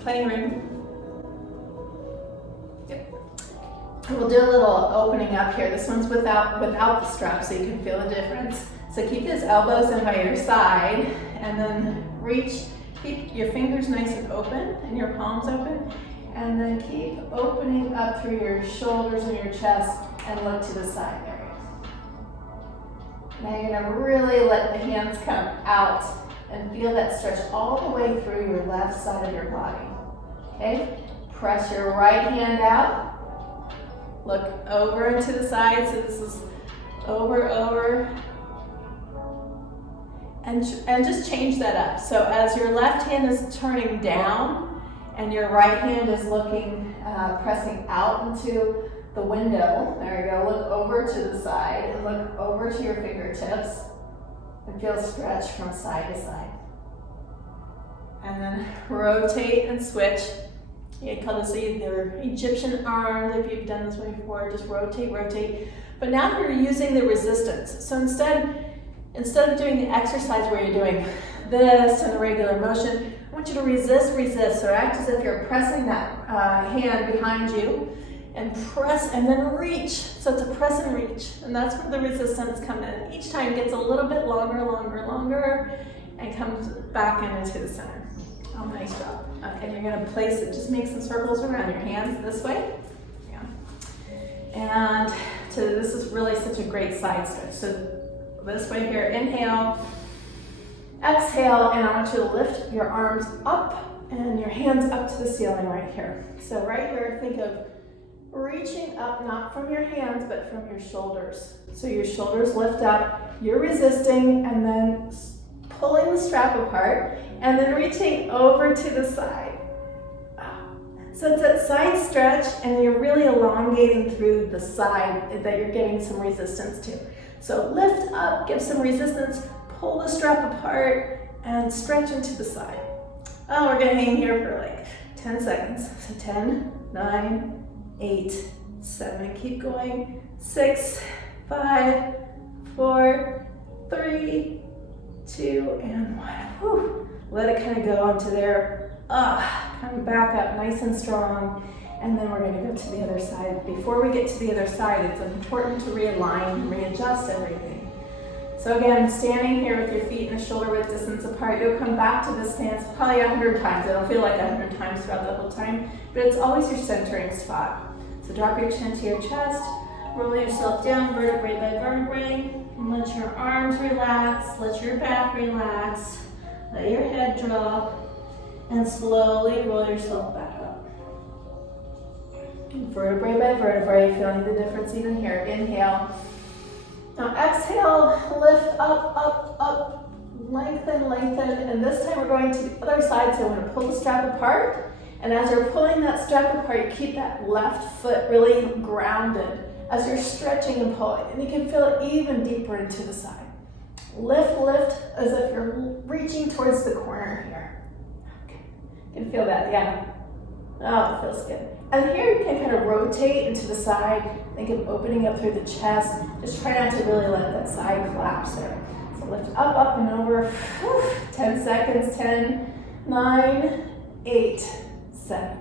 playing room. Yep. We'll do a little opening up here. This one's without the strap, so you can feel the difference. So keep those elbows in by your side, and then reach. Keep your fingers nice and open and your palms open, and then keep opening up through your shoulders and your chest and look to the side area. Now you're gonna really let the hands come out and feel that stretch all the way through your left side of your body. Okay? Press your right hand out. Look over and to the side. So this is over. And just change that up. So as your left hand is turning down and your right hand is looking, pressing out into the window, there you go, look over to the side and look over to your fingertips and feel stretch from side to side. And then rotate and switch. You can call this either Egyptian arms if you've done this one before, just rotate. But now you're using the resistance. So instead of doing the exercise where you're doing this in a regular motion, I want you to resist. So act as if you're pressing that hand behind you and press and then reach. So it's a press and reach. And that's where the resistance comes in. Each time gets a little bit longer and comes back into the center. Oh, nice job. Okay, you're gonna place it, just make some circles around your hands this way. Yeah. And this is really such a great side stretch. So this way here, inhale, exhale, and I want you to lift your arms up and your hands up to the ceiling right here. So right here, think of reaching up, not from your hands, but from your shoulders. So your shoulders lift up, you're resisting, and then pulling the strap apart, and then reaching over to the side. So it's that side stretch, and you're really elongating through the side that you're getting some resistance to. So lift up, give some resistance, pull the strap apart, and stretch into the side. Oh, we're gonna hang here for like 10 seconds. So 10, 9, 8, 7, keep going. 6, 5, 4, 3, 2, and 1. Whew. Let it kind of go onto there. Come back up nice and strong. And then we're gonna go to the other side. Before we get to the other side, it's important to realign and readjust everything. So again, standing here with your feet and shoulder width distance apart, you'll come back to this stance probably 100 times. It'll feel like 100 times throughout the whole time, but it's always your centering spot. So drop your chin to your chest, roll yourself down vertebrae by vertebrae, and let your arms relax, let your back relax, let your head drop, and slowly roll yourself back up. Vertebrae by vertebrae, feeling the difference even here. Inhale. Now exhale, lift up, lengthen, and this time we're going to the other side, so we're going to pull the strap apart, and as you're pulling that strap apart, you keep that left foot really grounded as you're stretching and pulling, and you can feel it even deeper into the side. Lift as if you're reaching towards the corner here. Okay. You can feel that, yeah. Oh, it feels good. And here you can kind of rotate into the side. Think of opening up through the chest. Just try not to really let that side collapse there. So lift up and over. Whew. 10 seconds. 10, 9, 8, 7,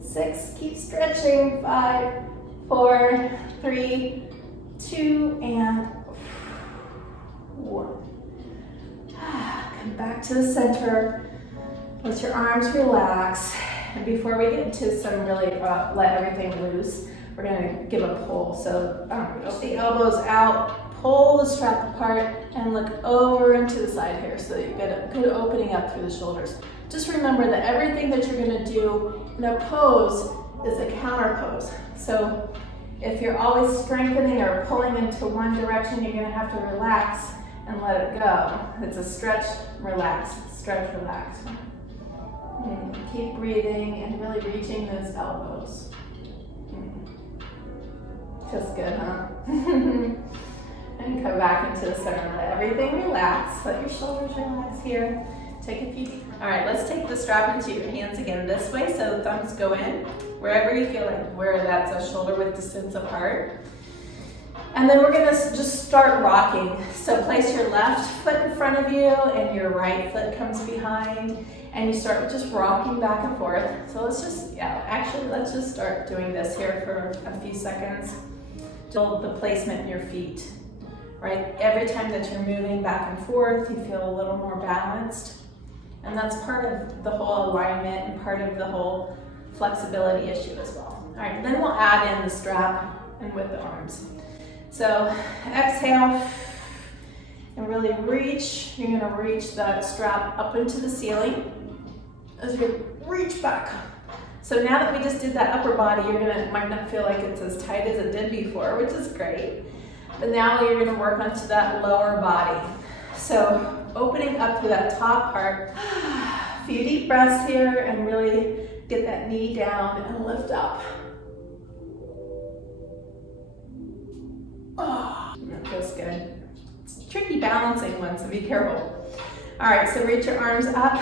6. Keep stretching. 5, 4, 3, 2, and 1. Come back to the center. Let your arms relax. And before we get into some really let everything loose, we're gonna give a pull. So reach the elbows out, pull the strap apart, and look over into the side here so that you get a good opening up through the shoulders. Just remember that everything that you're gonna do in a pose is a counter pose. So if you're always strengthening or pulling into one direction, you're gonna have to relax and let it go. It's a stretch, relax, stretch, relax. Keep breathing and really reaching those elbows. Feels good, huh? And come back into the center. Let everything relax. Let your shoulders relax here. Take a few. All right, let's take the strap into your hands again this way so the thumbs go in wherever you feel like where that's a shoulder width distance apart. And then we're gonna just start rocking. So place your left foot in front of you and your right foot comes behind. and you start just rocking back and forth. So let's just start doing this here for a few seconds. Build the placement in your feet, right? Every time that you're moving back and forth, you feel a little more balanced. And that's part of the whole alignment and part of the whole flexibility issue as well. All right, then we'll add in the strap and with the arms. So exhale and really reach. You're gonna reach that strap up into the ceiling as you reach back. So now that we just did that upper body, might not feel like it's as tight as it did before, which is great. But now you're gonna work onto that lower body. So opening up to that top part, a few deep breaths here and really get that knee down and lift up. Oh, that feels good. It's a tricky balancing one, so be careful. All right, so reach your arms up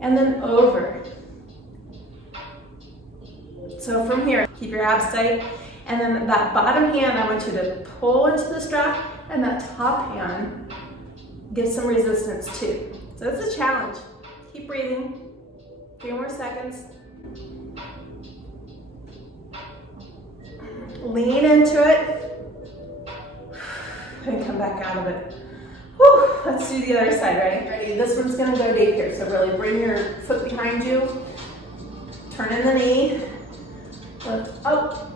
and then over. So from here, keep your abs tight, and then that bottom hand, I want you to pull into the strap, and that top hand, give some resistance too. So it's a challenge. Keep breathing. A few more seconds. Lean into it, and come back out of it. Whew. Let's do the other side, ready? This one's gonna go deep here, so really bring your foot behind you, turn in the knee, lift up,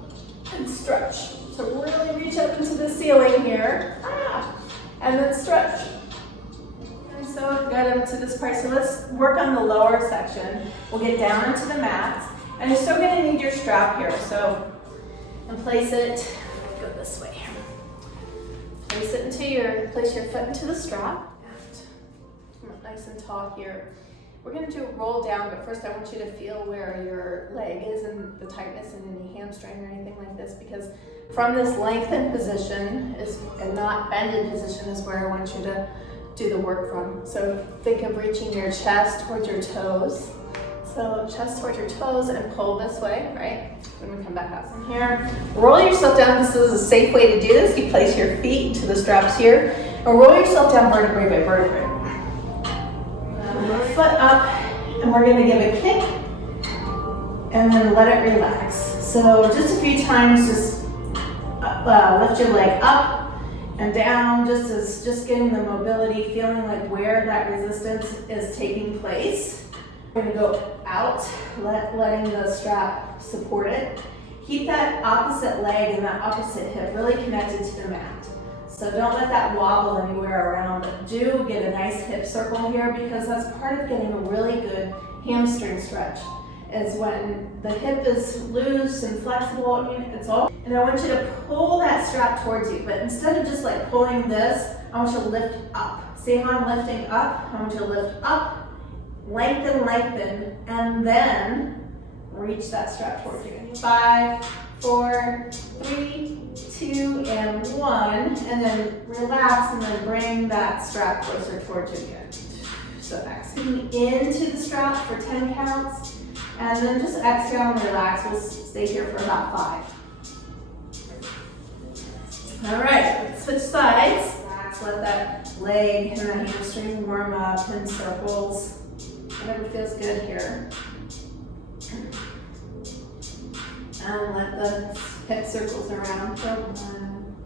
and stretch. So really reach up into the ceiling here, and then stretch. And so good up to this part. So let's work on the lower section. We'll get down into the mats, and you're still gonna need your strap here. So, and place it, go this way. Place your foot into the strap. Come up nice and tall here. We're gonna do a roll down, but first I want you to feel where your leg is and the tightness in any hamstring or anything like this, because from this lengthened position and not bended position is where I want you to do the work from. So think of reaching your chest towards your toes. So chest towards your toes and pull this way, right? Then we come back out from here. Roll yourself down. This is a safe way to do this. You place your feet into the straps here, and roll yourself down vertebrae by vertebrae. Foot up, and we're going to give a kick, and then let it relax. So just a few times, just lift your leg up and down, just getting the mobility, feeling like where that resistance is taking place. We're going to go out, letting the strap support it. Keep that opposite leg and that opposite hip really connected to the mat. So don't let that wobble anywhere around. Do get a nice hip circle here, because that's part of getting a really good hamstring stretch, is when the hip is loose and flexible. I mean, it's all. And I want you to pull that strap towards you, but instead of just like pulling this, I want you to lift up. See how I'm lifting up? I want you to lift up, lengthen, and then reach that strap towards you. 5, 4, 3, 2, and 1, and then relax, and then bring that strap closer towards you again. So exhaling into the strap for 10 counts, and then just exhale and relax. We'll stay here for about 5. All right, let's switch sides. Relax, let that leg and that hamstring warm up in circles. Whatever feels good here. And let the hip circles around for 1.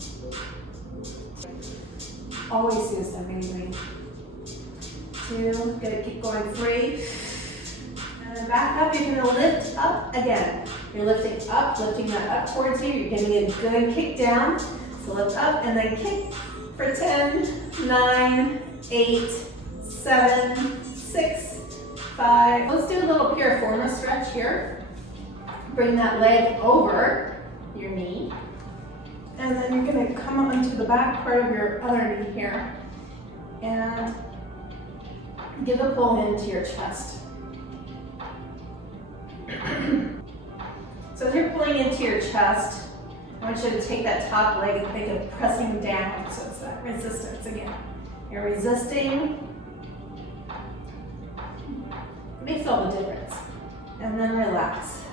Always feels amazing. 2, gotta keep going. 3. And then back up, you're gonna lift up again. You're lifting up, lifting that up towards you. You're getting a good kick down. So lift up and then kick for 10, 9, 8, 7, 6, 5. Let's do a little piriformis stretch here. Bring that leg over your knee, and then you're going to come onto the back part of your other knee here and give a pull into your chest. So as you're pulling into your chest, I want you to take that top leg and think of pressing down, so it's that resistance again. You're resisting. It makes all the difference. And then relax.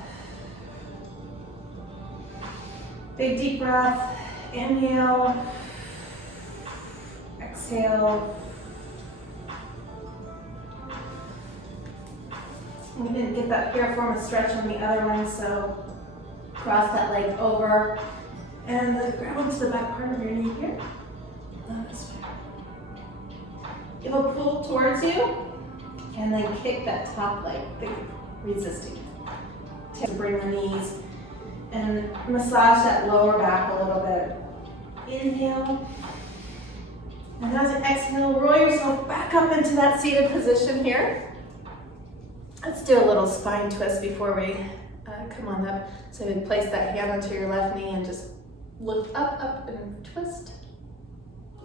Big deep breath, inhale, exhale, We didn't get that piriformis stretch on the other one, so cross that leg over and then grab onto the back part of your knee here. This way. Give a pull towards you and then kick that top leg, resisting. To bring the knees and massage that lower back a little bit. Inhale. And as you exhale, roll yourself back up into that seated position here. Let's do a little spine twist before we come on up. So place that hand onto your left knee and just lift up, and twist.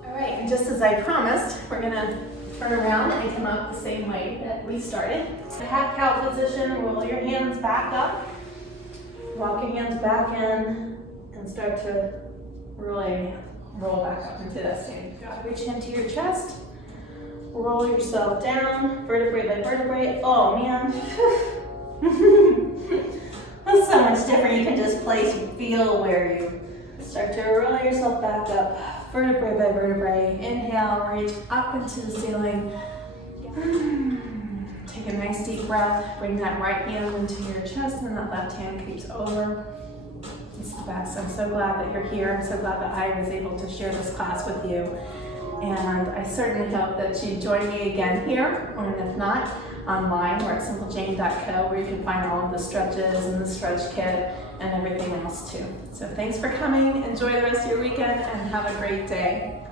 All right, and just as I promised, we're gonna turn around and come up the same way that we started. Cat-cow position, roll your hands back up. Walk your hands back in and start to really roll back up into that standing. Reach into your chest. Roll yourself down, vertebrae by vertebrae. Oh man. That's so much different. You can just place and feel where you start to roll yourself back up, vertebrae by vertebrae. Inhale, reach up into the ceiling. Take a nice deep breath. Bring that right hand into your chest and that left hand creeps over. It's the best. I'm so glad that you're here. I'm so glad that I was able to share this class with you. And I certainly hope that you join me again here, or if not, online. We're at simplejane.co, where you can find all of the stretches and the stretch kit and everything else too. So thanks for coming. Enjoy the rest of your weekend and have a great day.